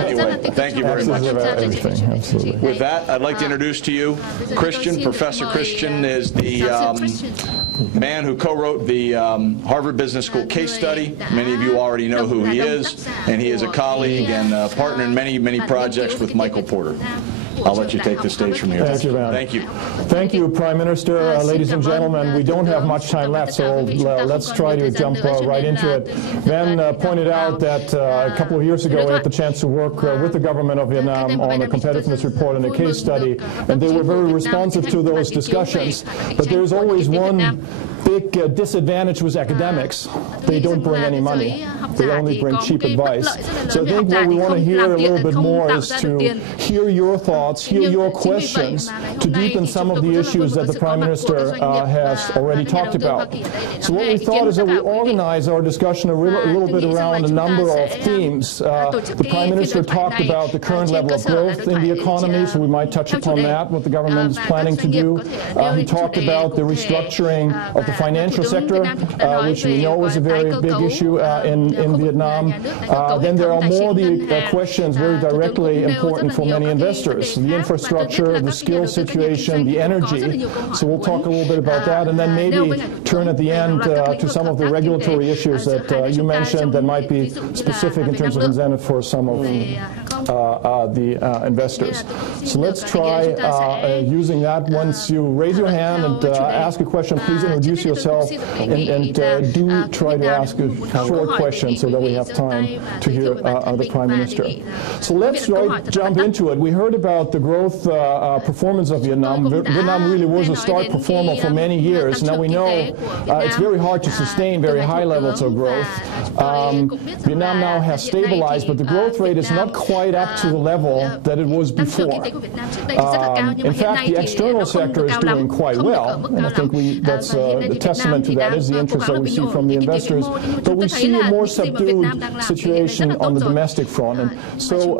Anyway, thank you very much. With that, I'd like to introduce to you Christian. Professor Christian is the man who co-wrote the Harvard Business School case study. Many of you already know who he is, and he is a colleague and partner in many, many projects with Michael Porter. I'll let you take the stage from here. Thank you, Van. Thank you. Thank you, Prime Minister. Ladies and gentlemen, we don't have much time left, so let's try to jump right into it. Van pointed out that a couple of years ago we had the chance to work with the government of Vietnam on a competitiveness report and a case study, and they were very responsive to those discussions. But there's always one big disadvantage with academics. They don't bring any money. They only bring cheap advice. So I think what we want to hear a little bit more is to hear your thoughts, hear your questions, to deepen some of the issues that the Prime Minister has already talked about. So what we thought is that we organize our discussion a little bit around a number of themes. The Prime Minister talked about the current level of growth in the economy, so we might touch upon that, what the government is planning to do. He talked about the restructuring of the financial sector, which we know is a very big issue in Vietnam. Then there are more the questions very directly important for many investors. The infrastructure, the skills situation, the energy. So we'll talk a little bit about that, and then maybe turn at the end to some of the regulatory issues that you mentioned that might be specific in terms of incentive for some of the investors. So let's try using that. Once you raise your hand and ask a question, please introduce yourself and do try to ask a short question so that we have time to hear the Prime Minister. So let's jump into it. We heard about the growth performance of Vietnam. Vietnam really was a star performer for many years. Now we know it's very hard to sustain very high levels of growth. Vietnam now has stabilized, but the growth rate is not quite up to the level that it was before. In fact, the external sector is doing quite well, and I think that's a testament to that is the interest that we see from the investors. But we see a more subdued situation on the domestic front. And so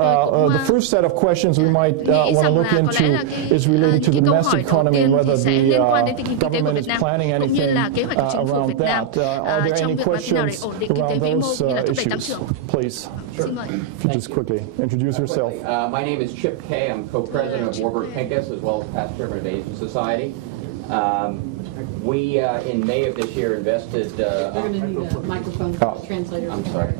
the first set of questions we might want to look into is related to the domestic economy and whether the government is planning anything around that. Are there any questions around those issues? Please, if you just quickly introduce yourself. My name is Chip Kay. I'm co-president of Warburg Pincus as well as past chairman of Asian Society. We, in May of this year, invested... You're going to need a microphone for the translator. I'm sorry.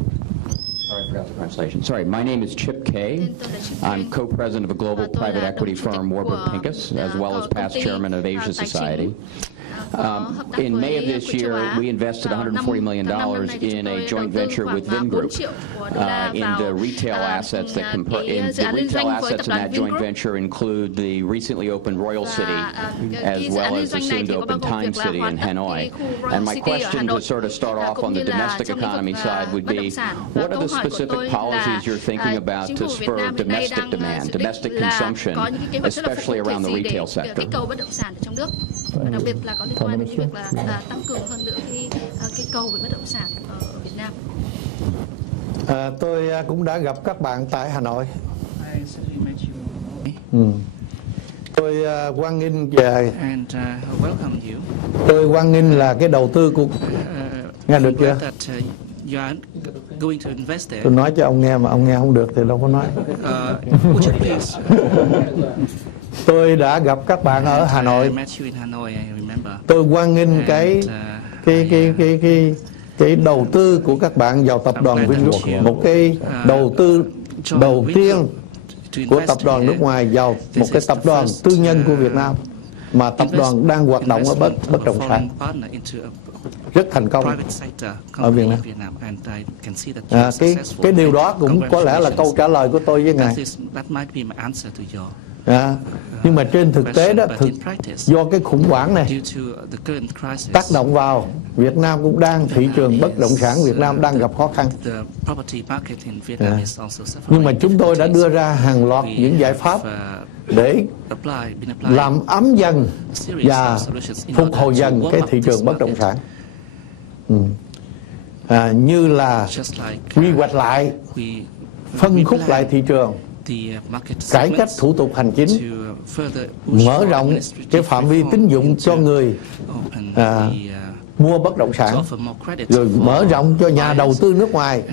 Sorry, I forgot the translation. Sorry, my name is Chip Kay. I'm co-president of a global private equity firm, Warburg Pincus, as well as past chairman of Asia Society. In May of this year, we invested $140 million in a joint venture with Vingroup in the retail assets that in that joint venture include the recently opened Royal City as well as the soon-to-open Time City in Hanoi. And my question to sort of start off on the domestic economy side would be, what are the specific policies you're thinking about to spur domestic demand, domestic consumption, especially around the retail sector? Đặc biệt là có liên quan đến việc là tăng cường hơn nữa cái cầu về bất động sản ở Việt Nam. Tôi cũng đã gặp các bạn tại Hà Nội. Tôi hoan nghênh về. Tôi hoan nghênh là cái đầu tư của. Nghe được chưa? Tôi nói cho ông nghe mà ông nghe không được thì đâu có nói. Tôi đã gặp các bạn ở Hà Nội. Tôi hoan nghênh cái đầu tư của các bạn vào tập đoàn Vingroup, một cái đầu tư đầu tiên của tập đoàn nước ngoài vào một cái tập đoàn tư nhân của Việt Nam mà tập đoàn đang hoạt động ở bất động sản rất thành công ở Việt Nam. Cái điều đó cũng có lẽ là câu trả lời của tôi với ngài. Nhưng mà trên thực tế đó, do cái khủng hoảng này tác động vào, Việt Nam cũng đang, thị trường bất động sản Việt Nam đang gặp khó khăn. Nhưng mà chúng tôi đã đưa ra hàng loạt những giải pháp để làm ấm dần và phục hồi dần cái thị trường bất động sản. Như là quy hoạch lại, phân khúc lại thị trường, cải cách thủ tục hành chính, mở rộng cái phạm vi tín dụng cho người mua bất động sản, rồi mở rộng cho nhà đầu tư nước ngoài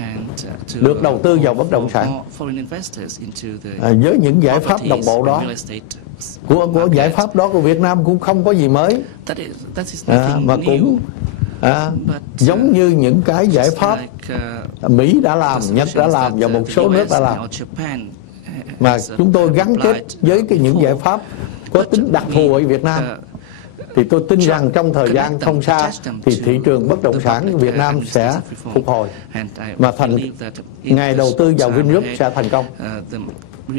được đầu tư vào bất động sản. Với những giải pháp đồng bộ đó, của giải pháp đó của Việt Nam cũng không có gì mới, mà cũng giống như những cái giải pháp Mỹ đã làm, Nhật đã làm và một số nước đã làm, mà chúng tôi gắn kết với những giải pháp có tính đặc thù ở Việt Nam. Thì tôi tin rằng trong thời gian không xa thì thị trường bất động sản của Việt Nam sẽ phục hồi, mà ngài đầu tư vào Vingroup sẽ thành công.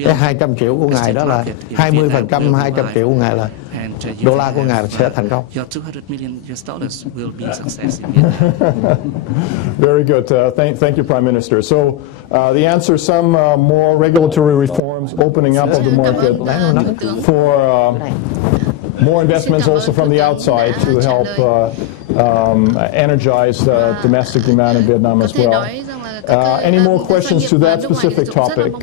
Cái 200 triệu của ngài đó là 20%, 200 triệu của ngài là đô la của ngài sẽ thành công. Very good. Thank you, Prime Minister. So the answer: some more regulatory reforms, opening up of the market for more investments also from the outside to help energize domestic demand in Vietnam as well. Any more questions to that specific topic,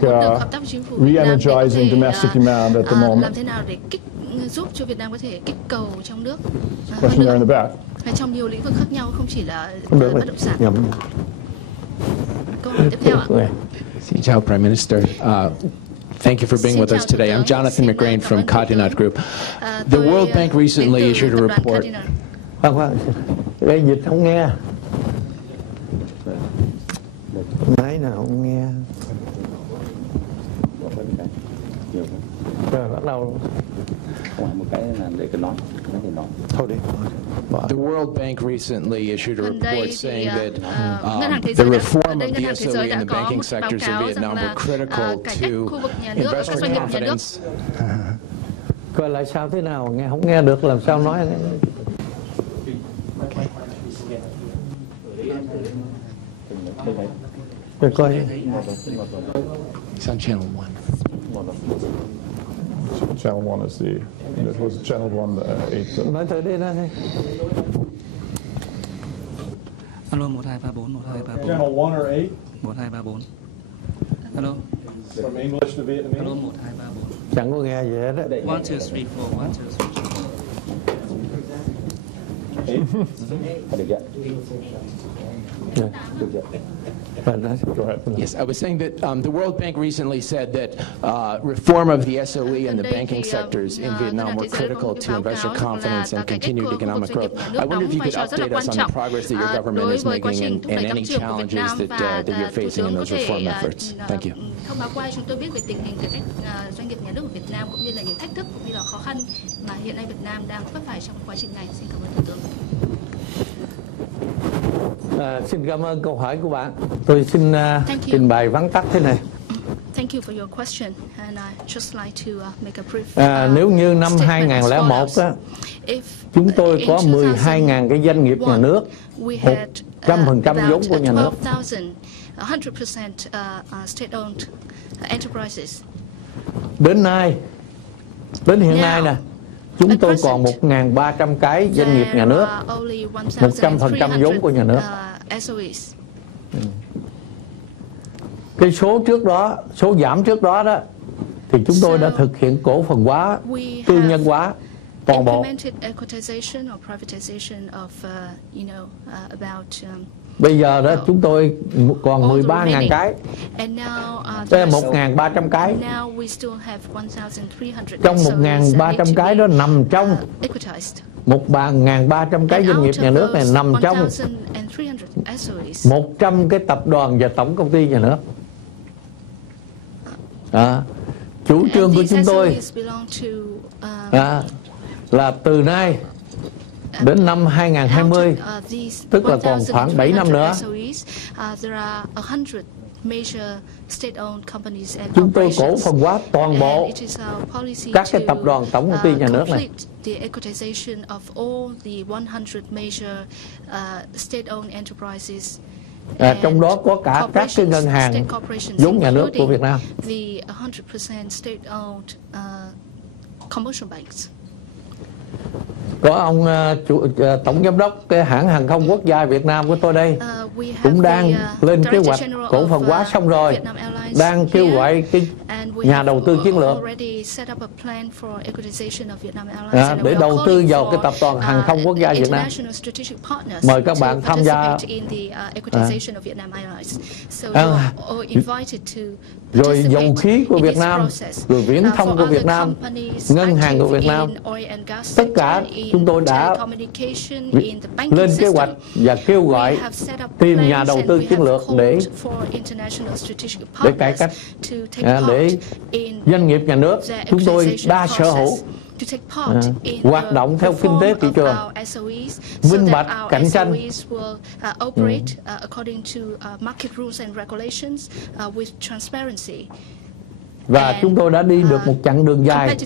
re-energizing domestic demand at the moment? Giúp cho Việt Nam có thể kích cầu trong nước. Question there in the back. Trong nhiều lĩnh vực khác nhau, không chỉ là bất động sản. Câu hỏi tiếp theo ạ. Xin chào Prime Minister. Thank you for being with us today. I'm Jonathan McGrain from Cardinal Group. The World Bank recently issued a report. Cái dịch không nghe. Máy nào không nghe. Rồi bắt đầu. The World Bank recently issued a report saying that the reform of the SOE and the banking sectors in Vietnam were critical to investor confidence. Coi lại sao thế nào, nghe không nghe được làm sao nói. Rồi coi. It's on channel 1. Channel 1 is it was channel 1 8. Nói tới đây này. Alo 1234 1234. Channel 1 or 8? 1234. Alo. From English to Vietnamese. Alo 1234. Chẳng có nghe gì hết đấy. 1 2 3 4 1 2 3 4. Được chưa? Go ahead. Yes, I was saying that the World Bank recently said that reform of the SOE and the banking sectors in Vietnam were critical to investor confidence and continued economic growth. I wonder if you could update us on the progress that your government is making and any challenges that you're facing in those reform efforts. Thank you. Thông báo qua chúng tôi biết về tình hình cải cách doanh nghiệp nhà nước của Việt Nam cũng như là những thách thức cũng như là khó khăn mà hiện nay Việt Nam đang vấp phải trong quá trình này. Xin cảm ơn Thủ tướng. Xin cảm ơn câu hỏi của bạn. Tôi xin trình bày vắn tắt thế này. Thank you for your question, and I just like to make a brief. Nếu như năm 2001 á, chúng tôi có 12.000 cái doanh nghiệp nhà nước, 100% vốn của nhà nước. 100% state-owned enterprises. Đến hiện nay nè, chúng tôi còn 1.300 cái doanh nghiệp nhà nước, 100% vốn của nhà nước. Cái số trước đó, số giảm trước đó đó, thì chúng tôi đã thực hiện cổ phần hóa, tư nhân hóa toàn bộ. Bây giờ đó chúng tôi còn 13.000 cái, đây là 1.300 cái. Trong 1.300 cái đó nằm trong 1.300 cái doanh nghiệp nhà nước này nằm trong 100 cái tập đoàn và tổng công ty nhà nước. Chủ trương của chúng tôi là từ nay đến năm 2020, tức là còn khoảng 7 năm nữa, chúng tôi cổ phần hóa toàn bộ các cái tập đoàn tổng công ty nhà nước này. Trong đó có cả các cái ngân hàng vốn nhà nước của Việt Nam. Có ông tổng giám đốc cái hãng hàng không quốc gia Việt Nam của tôi đây cũng đang lên kế hoạch cổ phần hóa xong rồi, đang kêu gọi cái nhà đầu tư chiến lược để đầu tư vào cái tập đoàn hàng không quốc gia Việt Nam. Mời các bạn tham gia. Rồi dầu khí của Việt Nam, rồi viễn thông của Việt Nam, ngân hàng của Việt Nam, tất cả chúng tôi đã lên kế hoạch và kêu gọi tìm nhà đầu tư chiến lược để cải cách, để doanh nghiệp nhà nước chúng tôi đa sở hữu, hoạt động theo kinh tế thị trường, minh bạch, cạnh tranh. Và chúng tôi đã đi được một chặng đường dài,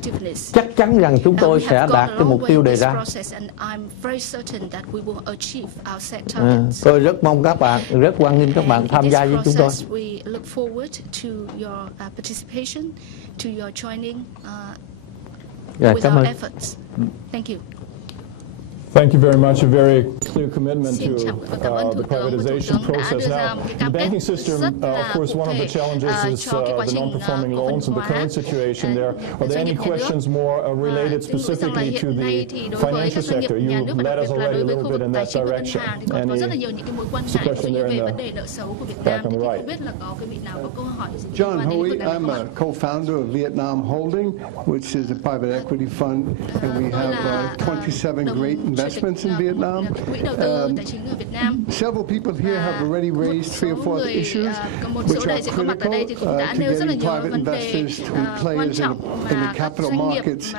chắc chắn rằng chúng tôi sẽ đạt cái mục tiêu đề ra. Tôi rất mong các bạn, rất hoan nghênh các bạn tham gia với chúng tôi. Cảm ơn. Thank you very much. A very clear commitment to the privatization process. Now, the banking system, of course, one of the challenges is the non-performing loans and the current situation there. Are there any questions more related specifically to the financial sector? You led us already a little bit in that direction. Any question there in the back on the right? John Hoey, I'm a co-founder of Vietnam Holding, which is a private equity fund, and we have 27 great investments in Vietnam. Several people here have already raised 3 or 4 issues which are critical to getting private investors to be players in the capital markets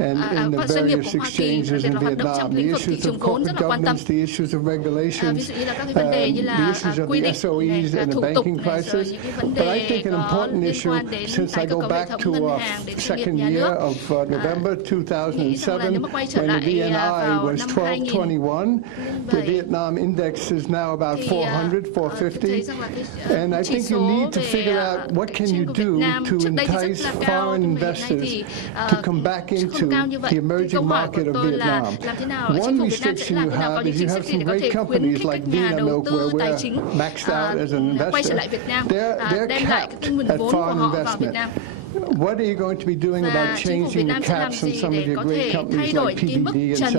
and in the various exchanges in Vietnam. The issues of corporate governance, the issues of regulations, the issues of the SOEs and the banking crisis. But I think an important issue, since I go back to second year of November 2007, when the VNI was 1221. The Vietnam index is now about 400, 450. And I think you need to figure out what can you do to entice foreign investors to come back into the emerging market of Vietnam. One restriction you have is you have some great companies like Vinamilk, where we're maxed out as an investor. They're capped at foreign investment. What are you going to be doing about changing the caps on some of your great companies like PDD, etc.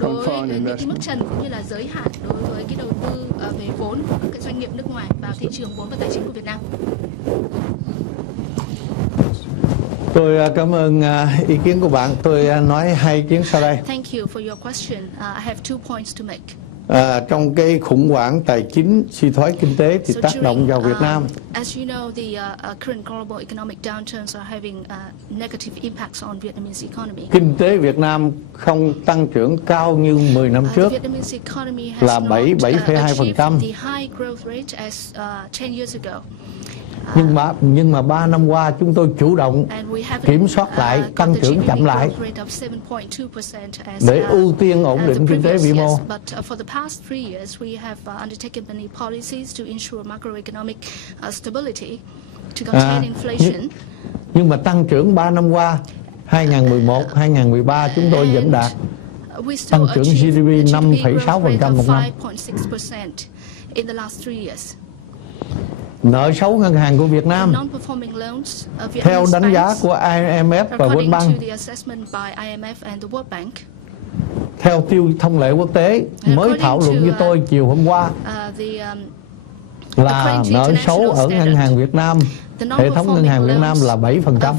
on foreign investment? Mức trần cũng như là giới hạn đối với cái đầu tư về vốn của các doanh nghiệp nước ngoài vào thị trường vốn và tài chính của Việt Nam. Tôi cảm ơn ý kiến của bạn. Tôi nói 2 ý kiến sau đây. Thank you for your question. I have 2 points to make. Trong cái khủng hoảng tài chính, suy thoái kinh tế thì tác động vào Việt Nam. As you know, the current global economic downturns are having negative impacts on Vietnamese economy. Kinh tế Việt Nam không tăng trưởng cao như 10 năm trước, là 7,2%. Nhưng mà 3 năm qua chúng tôi chủ động kiểm soát lại, tăng trưởng chậm lại để ưu tiên ổn định kinh tế vĩ mô. Nhưng mà tăng trưởng 3 năm qua, 2011, 2013 chúng tôi vẫn đạt tăng trưởng GDP 5,6% một năm. Nợ xấu ngân hàng của Việt Nam theo đánh giá của IMF và World Bank, theo thông lệ quốc tế mới thảo luận với tôi chiều hôm qua, là nợ xấu ở ngân hàng Việt Nam, hệ thống ngân hàng Việt Nam là 7%.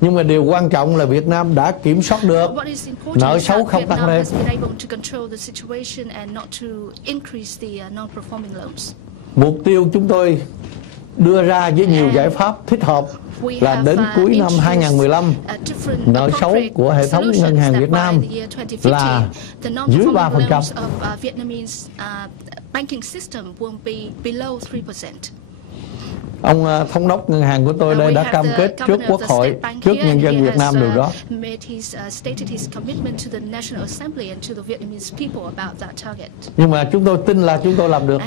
Nhưng mà điều quan trọng là Việt Nam đã kiểm soát được, nợ xấu không tăng lên. Mục tiêu chúng tôi đưa ra với nhiều giải pháp thích hợp là đến cuối năm 2015, nợ xấu của hệ thống ngân hàng Việt Nam là dưới 3%. Ông thống đốc ngân hàng của tôi đây đã cam kết trước Quốc hội, trước nhân dân Việt Nam điều đó. Nhưng mà chúng tôi tin là chúng tôi làm được.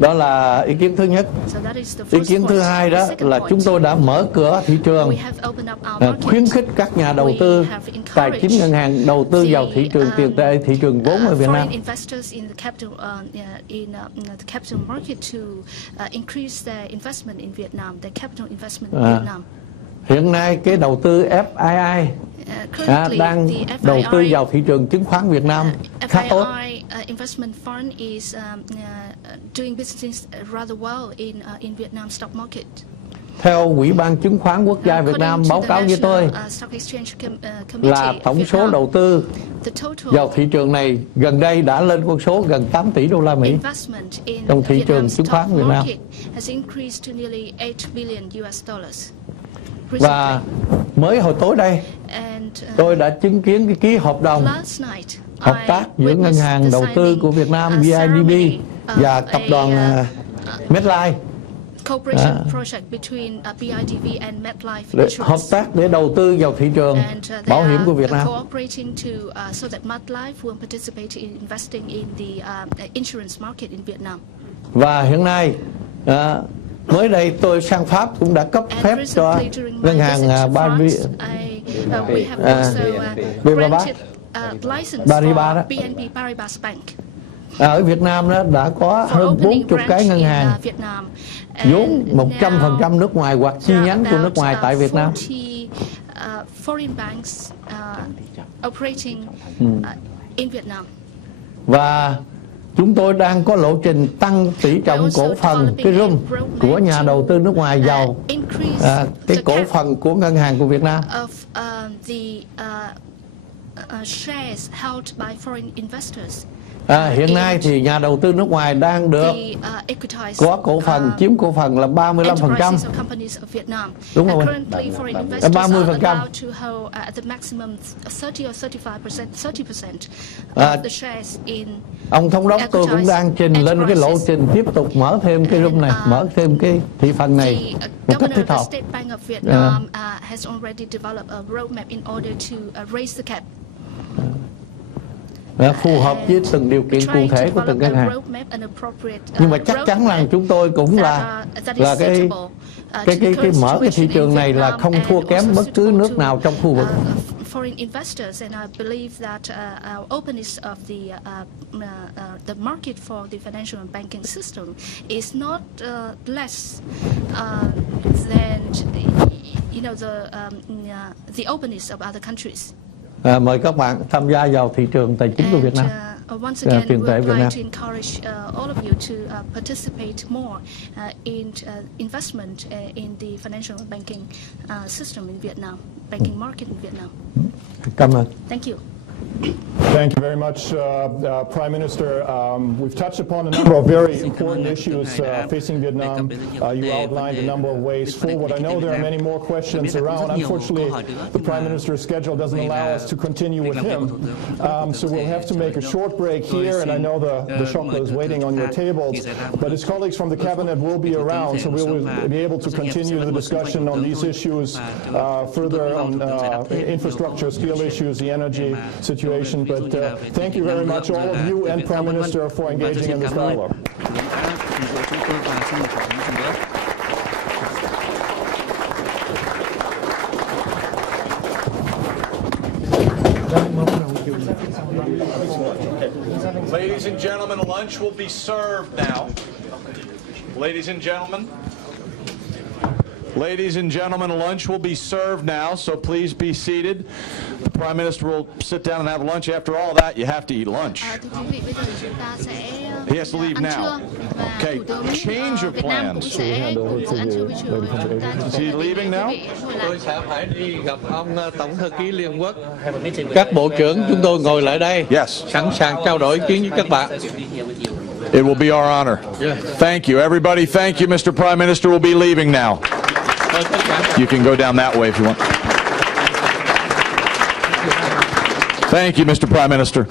Đó là ý kiến thứ nhất. Ý kiến thứ hai đó là chúng tôi đã mở cửa thị trường, khuyến khích các nhà đầu tư tài chính ngân hàng đầu tư vào thị trường tiền tệ, thị trường vốn ở Việt Nam. Hiện nay cái đầu tư FII đang đầu tư vào thị trường chứng khoán Việt Nam khá tốt. Theo Ủy ban Chứng khoán Quốc gia Việt Nam báo cáo với tôi là tổng số đầu tư vào thị trường này gần đây đã lên con số gần 8 tỷ đô la Mỹ trong thị trường chứng khoán Việt Nam. Và mới hồi tối đây tôi đã chứng kiến cái ký hợp đồng hợp tác giữa Ngân hàng Đầu tư của Việt Nam BIDV và tập đoàn MetLife để hợp tác để đầu tư vào thị trường bảo hiểm của Việt Nam. Và hiện nay mới đây tôi sang Pháp cũng đã cấp phép cho ngân hàng Paribas đó. Ở Việt Nam đó đã có hơn 40 cái ngân hàng vốn 100% nước ngoài hoặc chi nhánh của nước ngoài tại Việt Nam. Và chúng tôi đang có lộ trình tăng tỷ trọng cổ phần cái room của nhà đầu tư nước ngoài vào cái cổ phần của ngân hàng của Việt Nam. Hiện nay thì nhà đầu tư nước ngoài đang được có cổ phần, chiếm cổ phần là 35%. Đúng rồi, 30%. Ông thống đốc tôi cũng đang trình lên cái lộ trình tiếp tục mở thêm cái room này, mở thêm cái thị phần này một cách thích hợp. Phù hợp với từng điều kiện cụ thể của từng ngân hàng. Nhưng mà chắc chắn là chúng tôi cũng là cái mở cái thị trường này là không thua kém bất cứ nước nào trong khu vực. foreign investors, and I believe that our openness of the market for the financial and banking system is not less than the openness of other countries. Mời các bạn tham gia vào thị trường tài chính của Việt Nam. Once again, we would like to encourage all of you to participate more in investment in the financial banking system in Vietnam, banking market in Vietnam. Cảm ơn. Thank you. Thank you very much, Prime Minister. We've touched upon a number of very important issues facing Vietnam. You outlined a number of ways forward. I know there are many more questions around. Unfortunately, the Prime Minister's schedule doesn't allow us to continue with him. So we'll have to make a short break here, and I know the chocolate is waiting on your tables. But his colleagues from the Cabinet will be around, so we'll be able to continue the discussion on these issues further on infrastructure, steel issues, the energy situation, but thank you very much, all of you and Prime Minister, for engaging in this dialogue. Ladies and gentlemen, lunch will be served now. Ladies and gentlemen. Ladies and gentlemen, lunch will be served now, so please be seated. The Prime Minister will sit down and have lunch. After all that, you have to eat lunch. He has to leave now. Okay, change of plans. Is he leaving now? Tôi sẽ phải đi gặp ông Tổng thư ký Liên Quốc. Các bộ trưởng chúng tôi ngồi lại đây. Yes. Sẵn sàng trao đổi ý kiến với các bạn. It will be our honor. Thank you, everybody. Thank you, Mr. Prime Minister. We'll be leaving now. You can go down that way if you want. Thank you, Mr. Prime Minister.